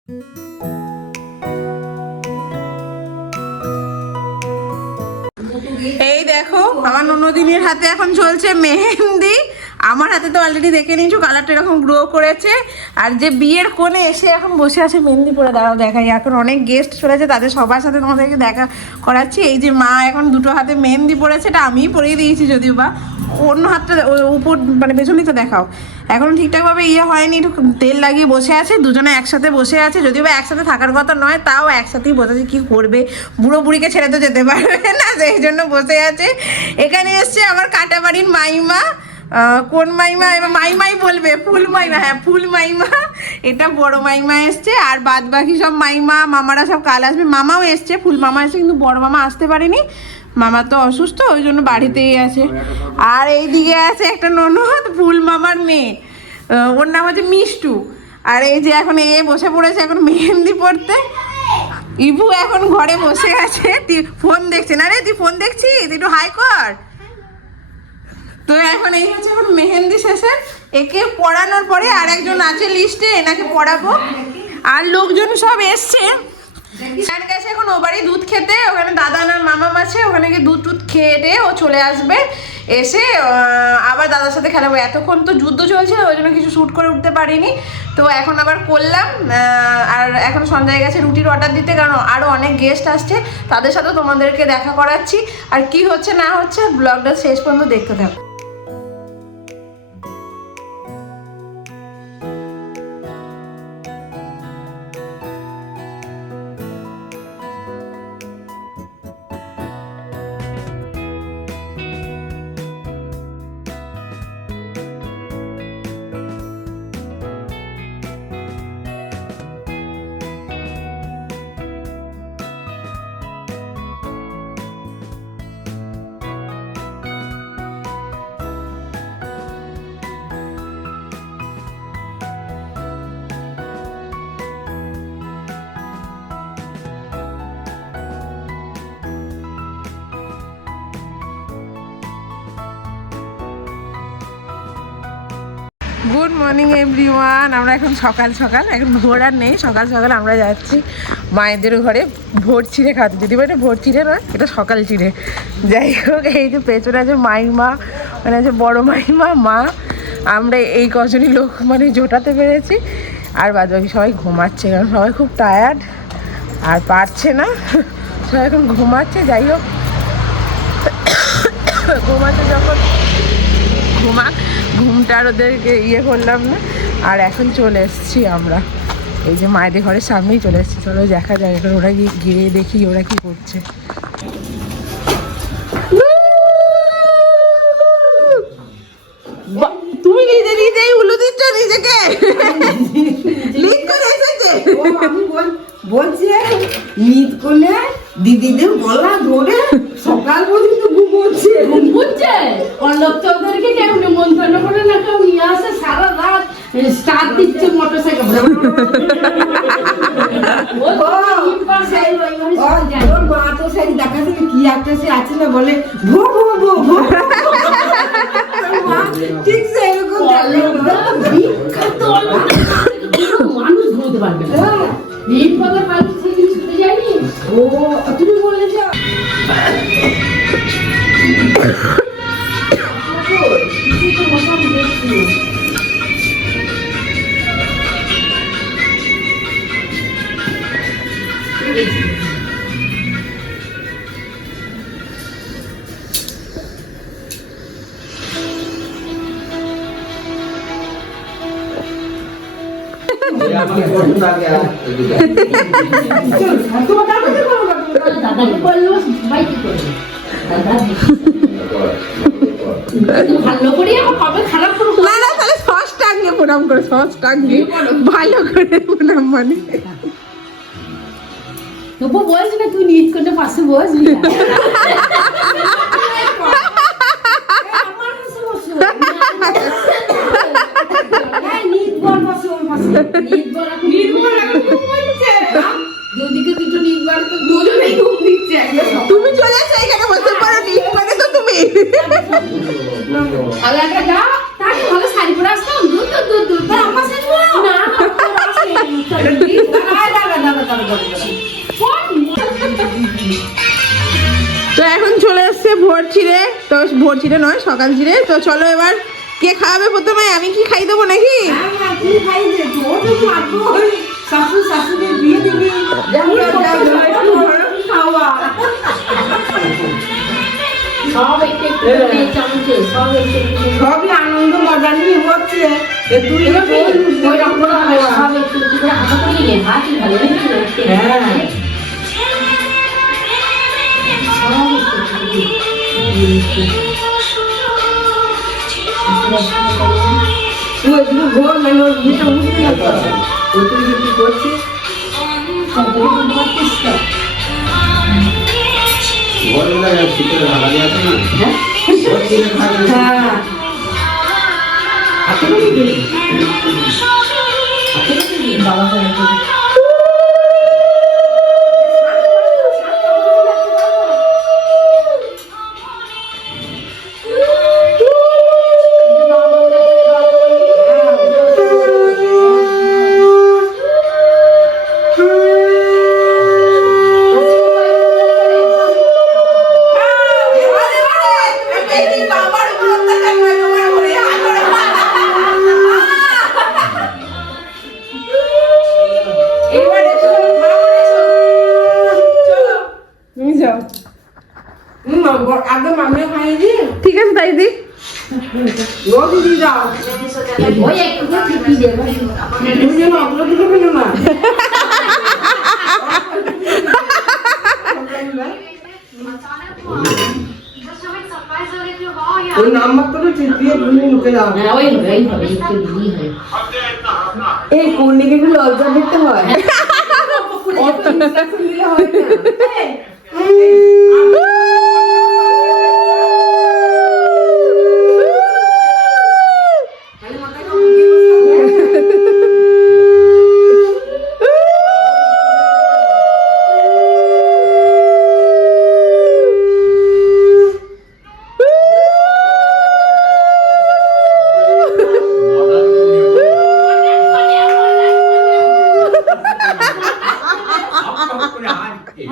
এই দেখো আমার ননদিনীর হাতে এখন চলছে মেহেন্দি। আমার হাতে তো অলরেডি দেখে নিয়েছো কালারটা এরকম গ্রো করেছে। আর যে বিয়ের কোণে এসে এখন বসে আছে মেহেন্দি পরে, দাঁড়াও দেখাই। এখন অনেক গেস্ট চলেছে, তাদের সবার সাথে তোমাদেরকে দেখা করাচ্ছি। এই যে মা এখন দুটো হাতে মেহেন্দি পরেছে, এটা আমিই পরিয়ে দিয়েছি যদিও বা। অন্য হাতটা উপর মানে পেছনেই তো দেখাও। এখন ঠিকঠাকভাবে হয়নি, একটু তেল লাগিয়ে বসে আছে। দুজনে একসাথে বসে আছে, যদিও বা একসাথে থাকার কথা নয়, তাও একসাথেই বসে আছে। কী করবে, বুড়ো বুড়িকে ছেড়ে তো যেতে পারবে না, সেই জন্য বসে আছে। এখানে এসছে আমার কাটাবাড়ির মাইমা। কোন মাইমা? এবার মাইমাই বলবে, ফুল মাইমা। হ্যাঁ, ফুল মাইমা, এটা বড় মাইমা এসছে। আর বাদ বাকি সব মাইমা মামারা সব কাল আসবে। মামাও এসছে, ফুল মামা এসছে, কিন্তু বড় মামা আসতে পারেনি। মামা তো অসুস্থ, ওই জন্য বাড়িতেই আছে। আর এইদিকে আছে একটা ননদ, ফুল মামার মেয়ে, ওর নাম হচ্ছে মিষ্টু। আর এই যে এখন বসে পড়েছে এখন মেহেন্দি পড়তে। ইভু এখন ঘরে বসে আছে, তুই ফোন দেখছে না রে? তুই ফোন দেখছিস? একটু হাই কর। তো এখন এই হচ্ছে এখন মেহেন্দি শেষে। একে পড়ানোর পরে আর একজন আছে লিস্টে, এনাকে পড়াবো। আর লোকজন সব এসছে। স্যার গেছে এখন ও বাড়ি দুধ খেতে, ওখানে দাদা আর মামাম আছে, ওখানে গিয়ে দুধ টুধ খেয়ে ও চলে আসবে। এসে আবার দাদার সাথে খেলাবো। এতক্ষণ তো যুদ্ধ চলছে, ওই জন্য কিছু শ্যুট করে উঠতে পারিনি। তো এখন আবার করলাম। আর এখন সঞ্জয় গেছে রুটির অর্ডার দিতে, কারণ আরও অনেক গেস্ট আসছে, তাদের সাথে তোমাদেরকে দেখা করাচ্ছি। আর কি হচ্ছে না হচ্ছে ব্লগটা শেষ পর্যন্ত দেখতে থাকো। Good morning everyone. আমরা এখন সকাল সকাল, এখন ভোর আর নেই, সকাল সকাল আমরা যাচ্ছি মায়েদের ঘরে ভোর চিড়ে খাওয়াতে। যদি এটা ভোর চিড়ে নয়, এটা সকাল চিড়ে। যাই হোক, এই যে পেছনে আছে মাইমা, মানে আছে বড় মাইমা, মা, আমরা এই কজনই লোক মানে জোটাতে পেরেছি। আর বাদ বাকি সবাই ঘুমাচ্ছে, কারণ সবাই খুব টায়ার্ড আর পারছে না, সবাই এখন ঘুমাচ্ছে। যাই হোক, ঘুমাচ্ছে যখন ঘুমাক, ঘুমটার ওদেরকে করলাম না। আর এখন চলে এসেছি আমরা এই যে মায়েদের ঘরের সামনেই চলে এসেছি। চলো দেখা যায়, এখন ওরা গিয়ে দেখি ওরা কি করছে। তুমি নিজে নিজেই উলু দিচ্ছ নিজেকে, লিড করে এসেছে। বলছে ঈদ করলে দিদিদের গলা ধরে সকাল পর্যন্ত ঘুমোচ্ছে। অলোক চৌধুরীকে কেউ নিমন্ত্রণ করে না, কেউ নিয়ে আসে, সারা রাত স্টার্ট দিচ্ছে মোটরসাইকেল। ওর মা তো সেই দেখা থেকে কি একটা সে আছে না, বলে ভো ভো ভো ভো, ঠিক সে এরকম মানুষ ঘুমোতে পারবে না। ঈদ পাতার মানুষ থেকে ছুটে যায়নি। ও তুমি বললে যে দাদাকে বললো সবাই কি করবে, ভালো করে কবে খারাপ করবো না না, তাহলে সস টাঙিয়ে প্রণাম করে, সস টাঙিয়ে ভালো করে প্রণাম। মানে তবু বলছি না, তুই নিজ করে পাশে বসবি। তুমি চলে আসো এখানে বসে পারো, নিজ মানে তো তুমি। শাড়ি পরে আসতাম, দূর দূর দূর দূর আমার তো এখন চলে এসছে ভোর চিড়ে, তো ভোর চিড়ে নয় সকাল চিড়ে। তো চলো এবার কে খাওয়াবে প্রথমে? আমি কি খাই দেবো নাকি? সব একটু একটু করে চামচে, সব একটু একটু করে। সবই আনন্দ মজা নিয়ে হচ্ছে। তুই ওই রকম করে হবে, সব একটু একটু করে হাতে করে নিয়ে হাতই ভালো নাকি? হ্যাঁ সব একটু একটু করে। তুই একটু ঘোর মানে ওর বিয়েটা উঠতে না তো তুই কি করছিস? সব থেকে দুধ পাচ্ছিস তো? হ্যাঁ বাবা করে আগে মামে খাইনি ঠিক আছে তাই দি। রোজ দিয়ে যাও ওই একটু করে টিপি দেবো। তুমি যেন অগ্রতি করবে না ওই নাম্বার তো ঠিক দিয়ে তুমি মুখে দাও। হ্যাঁ ওই হবে, ওই হবে, একটু দিলেই হবে। এই কর্ণিকে একটু লজ্জা দিতে হয়। অত instruction দিলে হয় না। খালি মাথায় কাপড় দিয়ে বসে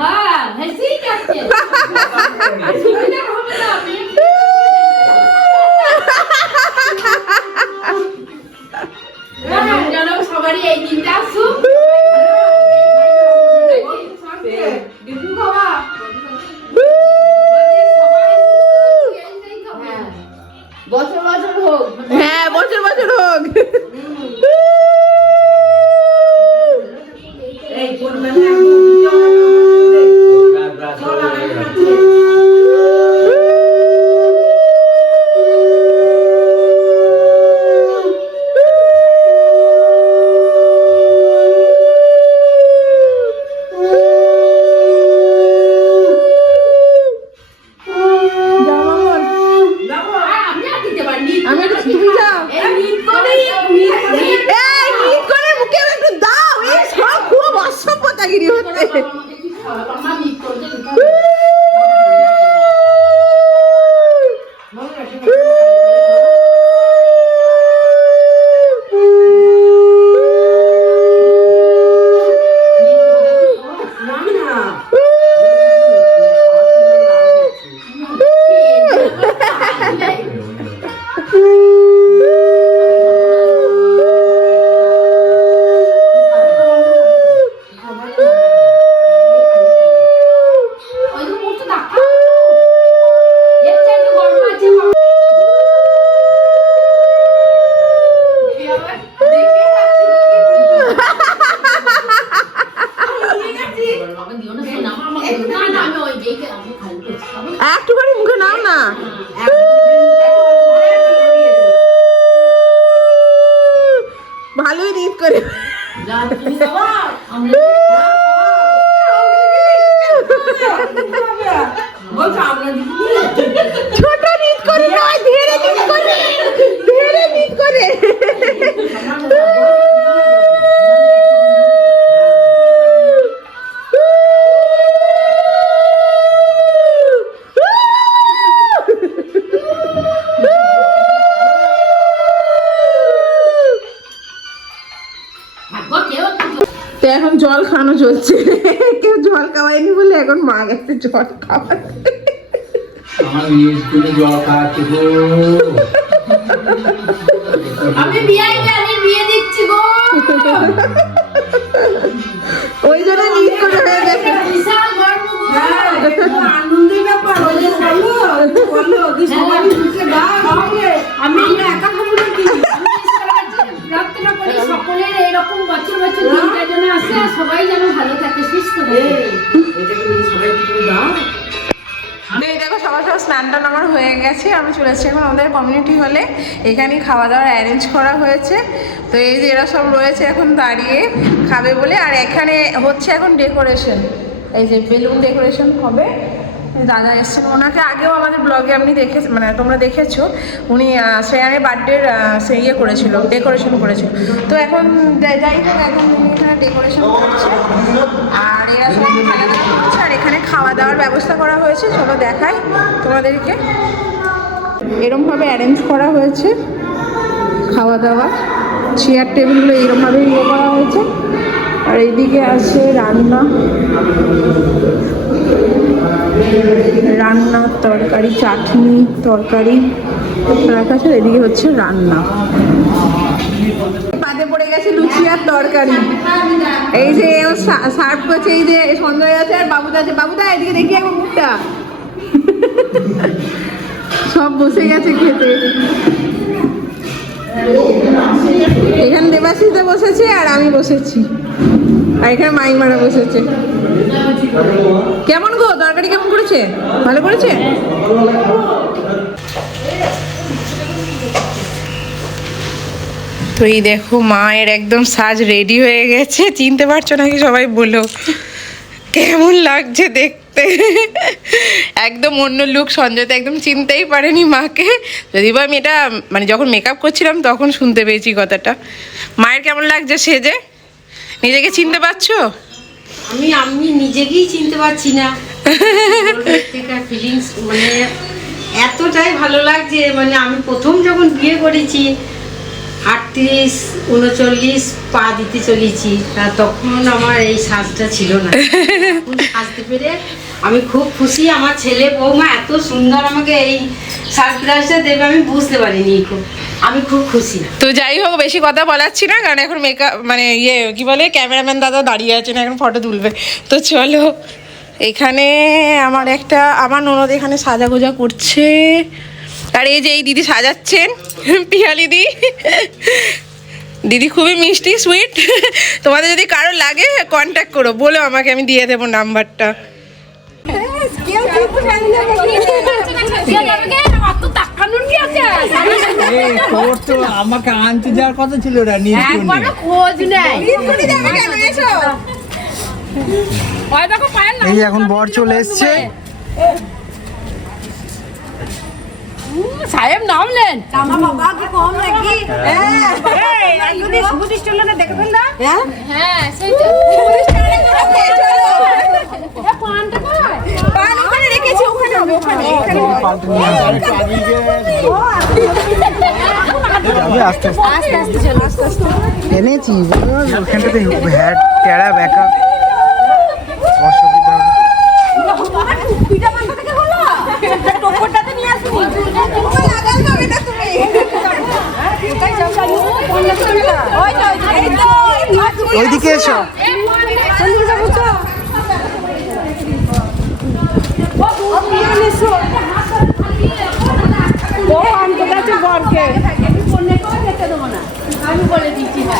হ্যাঁ, হেসেই যাচ্ছে। সুবিধা হবে না আপনি। যেন সবারই এই দিনটা আসুক। বিপু বাবা হ্যাঁ, বছর বছর হোক। হ্যাঁ বছর বছর হোক। এই করবে না হ্যাঁ, আপনি আর দিতে পারেন। নিত আমি করে তুমি কি যাও। খাবে? এই নিত করেই, নিত করেই। এই নিট করে মুখে একটু দাও। এই সব খুব অসভ্যতাগিরি হচ্ছে। বাবার মধ্যে কি খাওয়াবে? আমার নিত করতে দিতে হবে। না না ওই যে মুখটা দেখা। এর চাইতে গরম আছে। বাবা দিও না, শোনা, আমাকে না, না, আমি ওই দেখে আমি খালি করছি। একটুখানি মুখে নাও না। ভালোই নিট করে। যা তুমি বাবা, আমরা বলছো আমরা দিদি ছোট নিট করে নয়, ধীরে নিট করে। ধীরে নিট করে। ভাগ্য কেউ কিছু তো এখন জল খাওয়ানো চলছে। কেউ জল খাওয়ায়নি বলে এখন মা গেছে জল খাওয়াতে। আমার মেয়ে স্কুলে জল খাওয়াচ্ছে গো। আমি বিয়ে দিচ্ছি গো। ওই জন্য মিস করে হয়ে গেছে। বিশাল গর্ব গো। আনন্দের ব্যাপার ওদের বলো বলো কি সবাই মুখে দাও আমি একা খাবো নাকি? আমি প্রার্থনা করি সকলের এরকম বছর বছর দিনটা যেন আসে আর সবাই যেন ভালো থাকে, সুস্থ থাকে। এটাকে নিয়ে সবাই তুমি দাও। এই দেখো সবার সবার স্নান টান আমার হয়ে গেছে, আমি চলে এসেছি এখন আমাদের কমিউনিটি হলে। এখানে খাওয়া দাওয়ার অ্যারেঞ্জ করা হয়েছে। তো এই যে এরা সব রয়েছে এখন দাঁড়িয়ে খাবে বলে। আর এখানে হচ্ছে এখন ডেকোরেশন, এই যে বেলুন ডেকোরেশন হবে। দাদা এসছেন, ওনাকে আগেও আমাদের ব্লগে আপনি মানে তোমরা দেখেছো, উনি শ্রেয়ানের বার্থডের সে ইয়ে করেছিল, ডেকোরেশন করেছিল। তো এখন যাই হোক, এখন উনি এখানে ডেকোরেশন করছে আর এরা সবাই খেলাধুলা করছে। আর এখানে খাওয়া দাওয়ার ব্যবস্থা করা হয়েছে, সবাই দেখাই তোমাদেরকে। এরমভাবে অ্যারেঞ্জ করা হয়েছে খাওয়া দাওয়া, চেয়ার টেবিলগুলো এরমভাবে ইয়ে করা হয়েছে। আর এইদিকে আছে রান্না, তরকারি, চাটনি, তরকারি রাখা আছে। এদিকে হচ্ছে রান্না, পাতে পড়ে গেছে লুচি আর তরকারি। এই যে সার্ভ করছে, এই যে সঞ্জয় আছে আর বাবুদা আছে। বাবুদা এদিকে দেখি এখন মুখটা। সব বসে গেছে খেতে। এখানে দেবাশিসদা বসেছে আর আমি বসেছি, আর এখানে মাইমারা বসেছে। কেমন গো তরকারি, কেমন করেছে? ভালো করেছে? তো এই দেখো মায়ের একদম সাজ রেডি হয়ে গেছে। চিনতে পারছো নাকি সবাই বলো, কেমন লাগছে দেখতে? একদম অন্য লুক। সঞ্জয় তো একদম চিনতেই পারেনি মাকে, যদি বা আমি এটা মানে যখন মেকআপ করছিলাম তখন শুনতে পেয়েছি কথাটা। মায়ের কেমন লাগছে সেজে? নিজেকে চিনতে পারছো? আমি নিজেকেই চিনতে পারছি না। ফিলিংস মানে এতটাই ভালো লাগছে। মানে আমি প্রথম যখন বিয়ে করেছি 38, 39 পা দিতে চলেছি, তখন আমার এই সাজটা ছিল না। এখন সাজতে পেরে আমি খুব খুশি। আমার ছেলে বৌমা এত সুন্দর আমাকে এই সারপ্রাইজটা দেবে আমি বুঝতে পারিনি। আমি খুব খুশি। তো যাই হোক, বেশি কথা বলাচ্ছি না, কারণ এখন মেকআপ মানে ইয়ে কি বলে, ক্যামেরাম্যান দাদা দাঁড়িয়ে আছেন, এখন ফটো তুলবে। তো চলো, এখানে আমার ননদ এখানে সাজাগোজা করছে। আর এই যে এই দিদি সাজাচ্ছেন, পিয়ালি দিদি খুবই মিষ্টি, সুইট। তোমাদের যদি কারো লাগে কন্ট্যাক্ট করো, বলো আমাকে, আমি দিয়ে দেবো নাম্বারটা। তোর তো আমাকে আনতে যাওয়ার কথা ছিল না, খোঁজ নেই। এই যে এখন বর চলে এসছে। সাহেব নামলেন। হ্যাঁ সেই তো। এনেছি ওখানটাতে হ্যাট টেরা ব্যাকা অসুবিধা হবে। ওইদিকে এসো। আমি বলে দিচ্ছি না।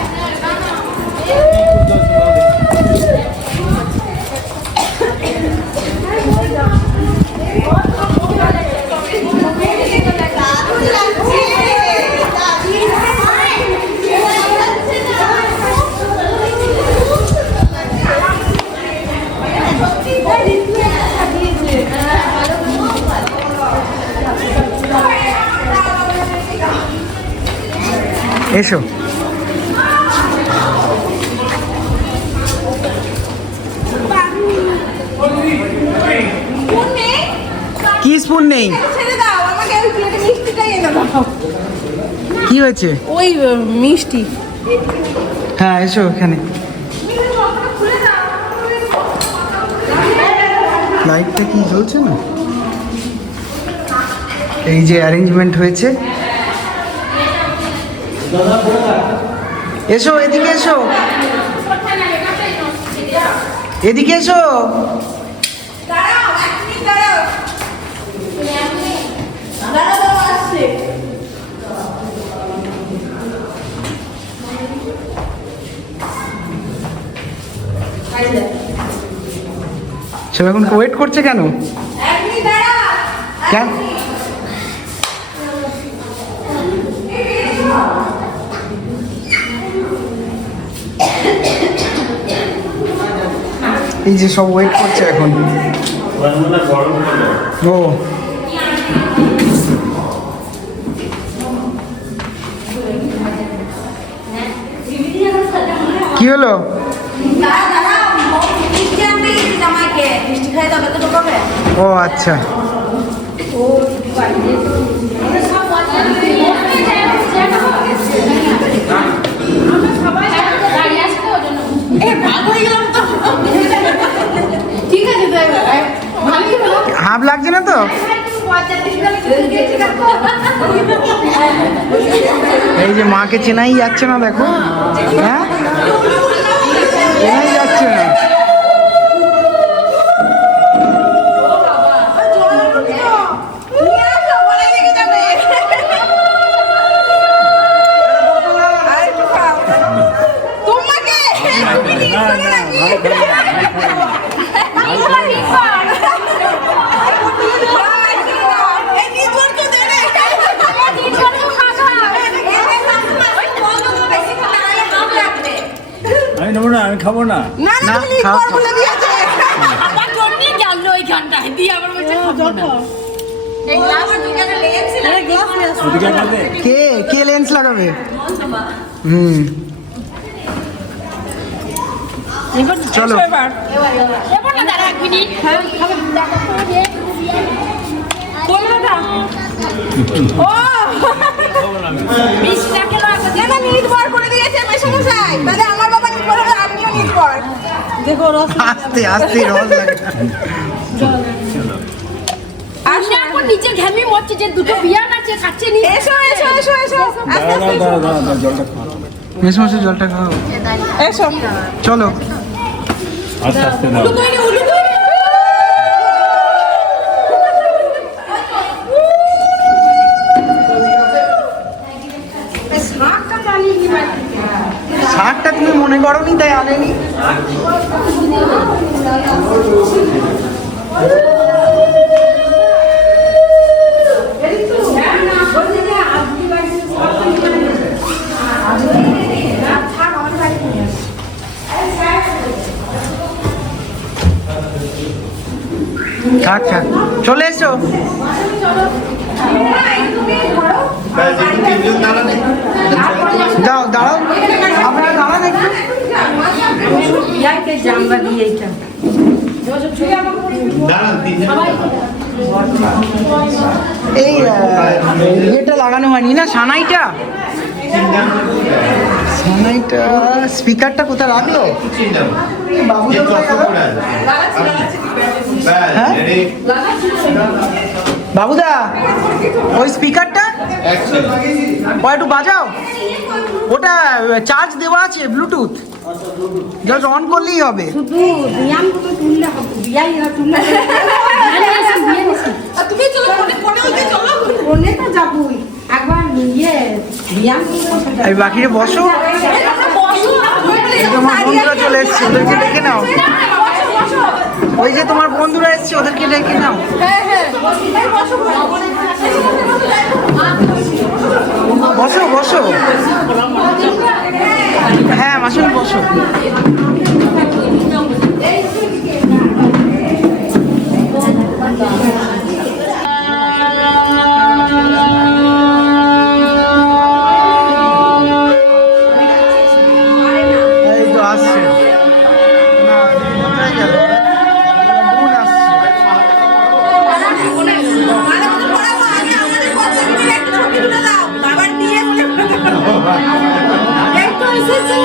এসো। কি স্পুন নেই? কি হয়েছে? ওই মিষ্টি। হ্যাঁ এসো এখানে। লাইটটা কি জ্বলছে না? এই যে অ্যারেঞ্জমেন্ট হয়েছে। এসো, এদিকে এসো, এদিকে এসো। সব এখন ওয়েট করছে কেন? কেন? এই যে সব ওয়েট করছে এখন। ও কি হলো? ও আচ্ছা, হাফ লাগছে না তো? এই যে মাকে চেনাই যাচ্ছে না, দেখো। হ্যাঁ, চেনাই যাচ্ছে না। আমি নেবো না, আমি খাবো না। না, খাও। ওদিকে খাবে? কে কে লেন্স লাগাবে? হুম, চলো। আস্তে আস্তে রস লাগে। নিচে ঘামি মরছে যে দুটো বিয়ান আছে কাছে নিয়ে এসো এসো এসো এসো জলটা খাওয়া। মেসো মেসো জলটা খাও। এসো চলো। আস্তে আস্তে দাও। শাকটা তুমি মনে করোনি তাই আনেনি। থাক থাক, চলে এসো। দাও, দাঁড়াও, আপনারা দাঁড়ান একটু। এই ইয়েটা লাগানো হয়নি না, সানাইটা। সানাইটা স্পিকারটা কোথায় রাখলো? বাবুদা কোথায় গেল? হ্যাঁ? বাবুদা, ওই স্পিকারটা একটু বাজাও। ওটা চার্জ দেওয়া আছে, ব্লুটুথ, জাস্ট অন করলেই হবে। এই বাকিরে বসো। এই তোমার বন্ধুরা চলে এসছে, ওদেরকে ডেকে নাও। ওই যে তোমার বন্ধুরা এসছে, ওদেরকে ডেকে নাও। বসো বসো। হ্যাঁ মাসুল, বসো। এই তো আসছে। না, কোথায় গেল? বোন আসছে। এসেছে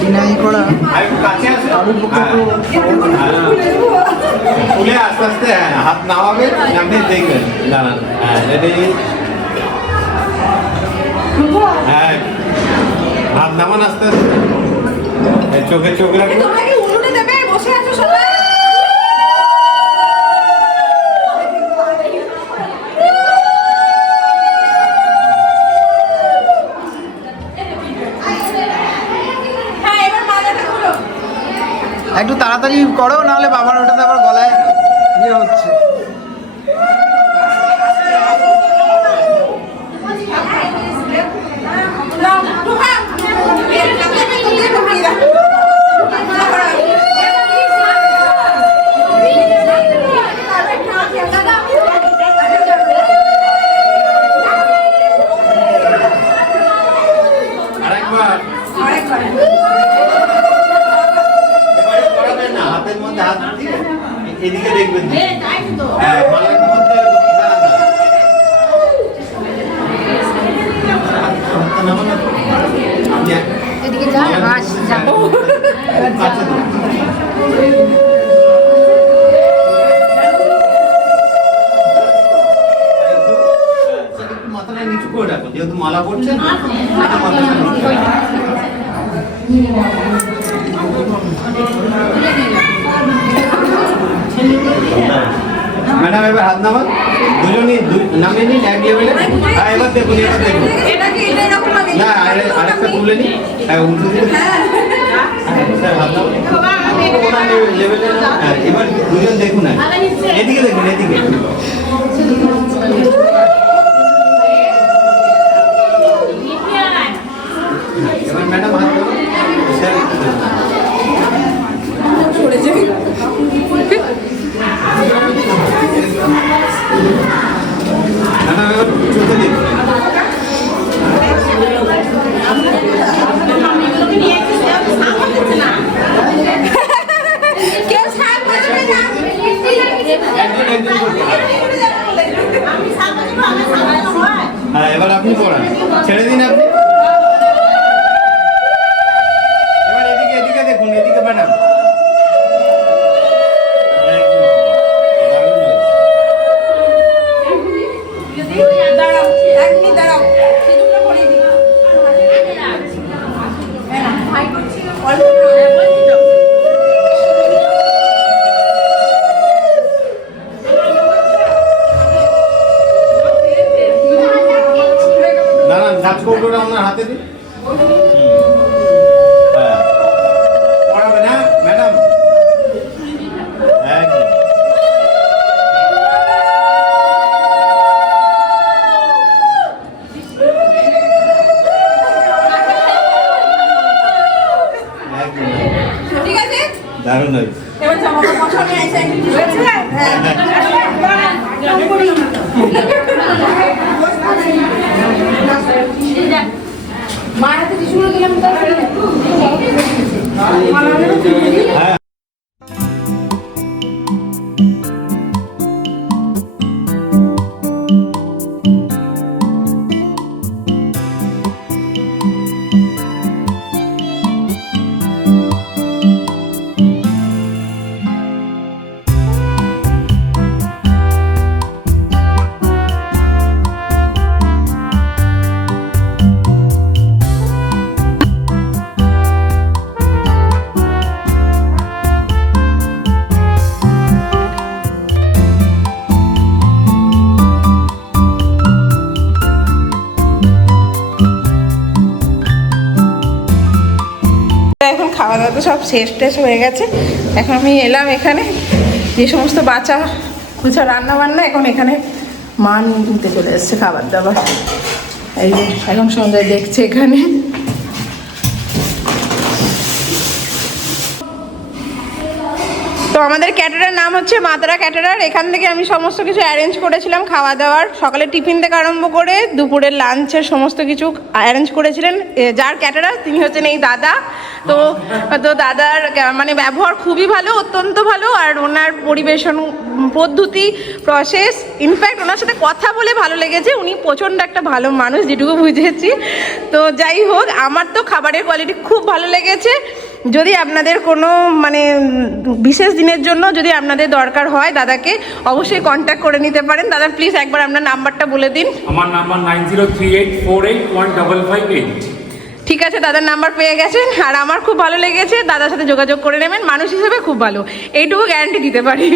ডিনাই করা আলুর পক্ষে তো খুলে আস্তে আস্তে হাত নামাবে, আপনি দেখবেন। দাঁড়ান, হ্যাঁ রেডি, হ্যাঁ হাত নামান আস্তে আস্তে, চোখে চোখ রাখুন। তোমরা কি উল্টে দেবে? বসে আছো সবাই। হ্যাঁ, এবার মাথাটা খোলো। একটু তাড়াতাড়ি করো, নাহলে বাবার ওটাতে আবার গলায় ইয়ে হচ্ছে। নাও, ঢোকাও। এর কাছে দিয়ে ঢুকিয়ে দাও। আরেকবার, এবারে করাবেন না, হাতের মধ্যে হাত দিয়ে এদিকে দেখবেন। হ্যাঁ, মালার মধ্যে হাতটা নামান। এদিকে যা বাস যাবো। আচ্ছা, মাথাটা নিচু করে রাখো, যেহেতু মালা পড়ছে না, মাথাটা নিচু করে রাখো। ম্যাডাম এবার হাত নামান, দুজনই নামিয়ে নিন এক লেভেলে। হ্যাঁ এবার দেখুন, এবার দেখুন। এটা কি এটা এরকম লাগে? না আরেকটা তুলে নিন, হ্যাঁ উল্টো দিন। স্যার হাত নামান। ওনার লেভেলে না। হ্যাঁ, এবার দুজন দেখুন, এদিকে দেখুন, এদিকে। এবার ম্যাডাম হাত নামান। স্যার একটু দেখুন। ম্যাডাম এবার চলতে দিন। কেউ ছাড় করবে না। একজন একজন করতে হবে। হ্যাঁ এবার আপনি পড়ান, ছেড়ে দিন আপনি। এবার এদিকে এদিকে দেখুন, এদিকে ম্যাডাম। দাঁড়াও, এক মিনিট দাঁড়াও। সিঁদুরটা পরিয়ে দিই। হ্যাঁ, ভাই করছি, অল্প করে বলছি তো। দাঁড়ান, ঝাঁজ কৌটোটা ওনার হাতে দিন। হ্যাঁ পড়াবে না ম্যাডাম। একদম। একদম। ঠিক আছে? দারুণ হয়েছে। এবার জামা কাপড় বসানো হয়েছে। হয়েছে? হ্যাঁ। মায়ের হাতে টিস্যুগুলো দিলাম তো। হ্যাঁ এখন খাওয়া দাওয়া তো সব শেষ টেস হয়ে গেছে। এখন আমি এলাম এখানে, যে সমস্ত বাচ্চা কুচা রান্না বান্না এখন এখানে মা নিতে চলে এসছে খাবার দাবার। এই যে এখন সন্ধ্যায় দেখছে এখানে। তো তো আমাদের ক্যাটারার নাম হচ্ছে মাতারা ক্যাটারার। এখান থেকে আমি সমস্ত কিছু অ্যারেঞ্জ করেছিলাম, খাওয়া দাওয়ার, সকালে টিফিন থেকে আরম্ভ করে দুপুরের লাঞ্চের সমস্ত কিছু অ্যারেঞ্জ করেছিলেন। যার ক্যাটারার তিনি হচ্ছেন এই দাদা। তো দাদার মানে ব্যবহার খুবই ভালো, অত্যন্ত ভালো, আর ওনার পরিবেশন পদ্ধতি, প্রসেস, ইনফ্যাক্ট ওনার সাথে কথা বলে ভালো লেগেছে। উনি প্রচণ্ড একটা ভালো মানুষ, যেটুকু বুঝেছি। তো যাই হোক, আমার তো খাবারের কোয়ালিটি খুব ভালো লেগেছে। যদি আপনাদের কোনো মানে বিশেষ দিনের জন্য যদি আপনাদের দরকার হয় দাদাকে অবশ্যই কন্ট্যাক্ট করে নিতে পারেন। দাদা প্লিজ একবার আপনার নাম্বারটা বলে দিন। আমার নাম্বার 9038481558। ঠিক আছে, দাদার নাম্বার পেয়ে গেছেন। আর আমার খুব ভালো লেগেছে, দাদার সাথে যোগাযোগ করে নেবেন, মানুষ হিসেবে খুব ভালো, এইটুকু গ্যারান্টি দিতে পারি।